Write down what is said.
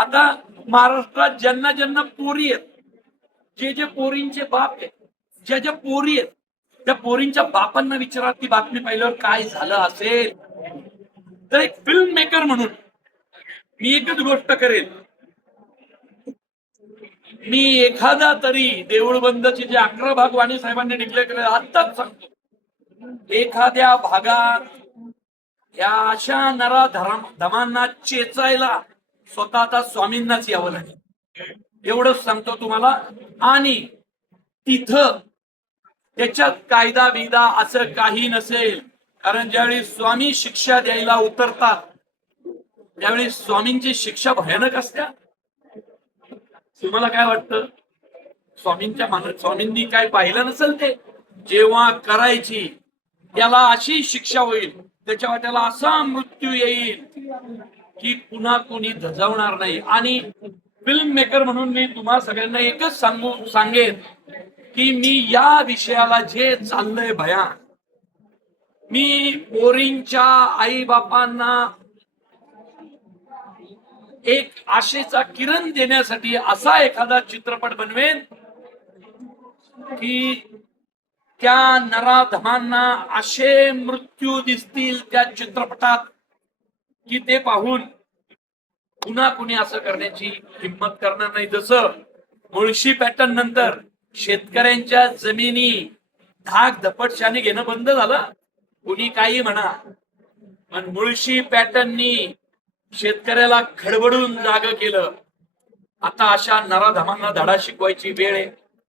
आता महाराष्ट्रात ज्यांना ज्यांना पोरी आहेत, जे जे पोरींचे बाप आहेत, ज्या ज्या पोरी आहेत, त्या पोरींच्या बापांना विचारा ती बातमी पाहिल्यावर काय झालं असेल. तर एक फिल्म मेकर म्हणून मी एकच गोष्ट करेन, मी एखादा तरी देऊळ बंदचे जे 11 भाग वाणी साहेबांनी डिक्लेअर केले आत्ताच सांगतो, एखाद्या भागात या अशा नरा धमांना चेचायला स्वतः आता स्वामींनाच यावं लागेल, एवढंच सांगतो तुम्हाला. आणि तिथं त्याच्यात कायदा बिदा असं काही नसेल, कारण ज्यावेळी स्वामी शिक्षा द्यायला उतरतात त्यावेळी स्वामींची शिक्षा भयानक असते. तुम्हाला काय वाटतं? स्वामींनी काय पाहिलं नसेल ते जेव्हा करायची त्याला अशी शिक्षा होईल, त्याच्या वाट्याला असा मृत्यू येईल की पुन्हा कोणी धजावणार नाही. आणि फिल्म मेकर म्हणून मी तुम्हा सगळ्यांना एकच सांगेन की मी या विषयाला जे चाललंय भयान, मी पोरींच्या आई बापांना एक आशेचा किरण देण्यासाठी असा एखादा चित्रपट बनवेन की त्या नराधमांना असे मृत्यू दिसतील त्या चित्रपटात की ते पाहून पुन्हा कुणी असं करण्याची हिंमत करणार नाही. जसं मुळशी पॅटर्न नंतर शेतकऱ्यांच्या जमिनी धाक धपटशाने घेणं बंद झालं, कुणी काही म्हणा, पण मुळशी पॅटर्ननी शेतकऱ्याला खडबडून जाग केलं. आता अशा नराधमांना धडा शिकवायची वेळ आहे.